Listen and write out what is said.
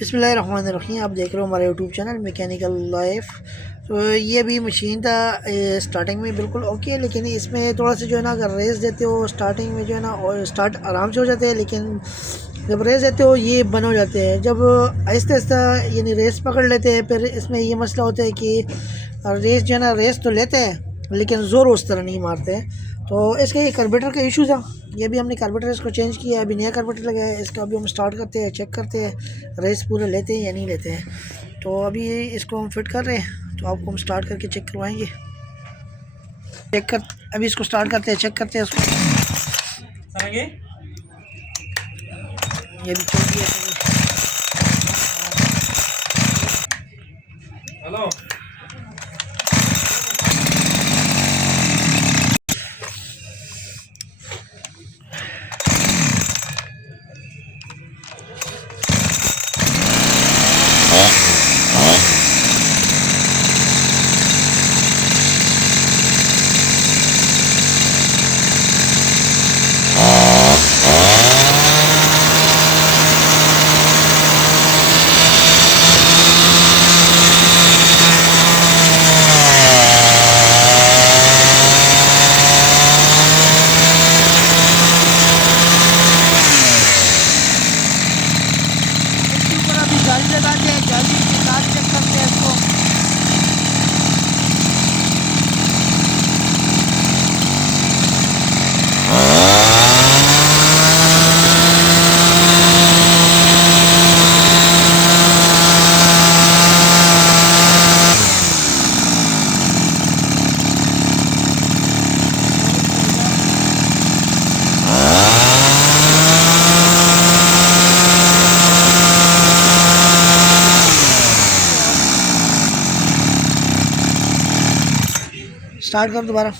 बिस्मिल्लाहिर्रहमानिर्रहीम। आप देख रहे हो हमारे यूट्यूब चैनल मैकेनिकल लाइफ। तो ये भी मशीन था, स्टार्टिंग में बिल्कुल ओके है, लेकिन इसमें थोड़ा सा जो है ना, अगर रेस देते हो स्टार्टिंग में जो है ना, और स्टार्ट आराम से हो जाते हैं, लेकिन जब रेस देते हो ये बंद हो जाते हैं। जब आहिस्ता आहिस्ता यानी रेस पकड़ लेते हैं, फिर इसमें ये मसला होता है कि रेस जो है ना, रेस तो लेते हैं लेकिन ज़ोर उस तरह नहीं मारते। तो इसका ये कार्बोरेटर का इशू था। ये भी हमने कार्बोरेटर इसको चेंज किया है, अभी नया कार्बोरेटर लगाया है। इसका अभी हम स्टार्ट करते हैं, चेक करते हैं रेस पूरे लेते हैं या नहीं लेते हैं। तो अभी इसको हम फिट कर रहे हैं, तो आपको हम स्टार्ट करके चेक करवाएंगे। चेक कर अभी इसको स्टार्ट करते हैं, चेक करते हैं इसको। ये भी चल गया। हेलो, जाली लगाते हैं, जाली के साथ चेक करते हैं इसको। स्टार्ट कर दोबारा।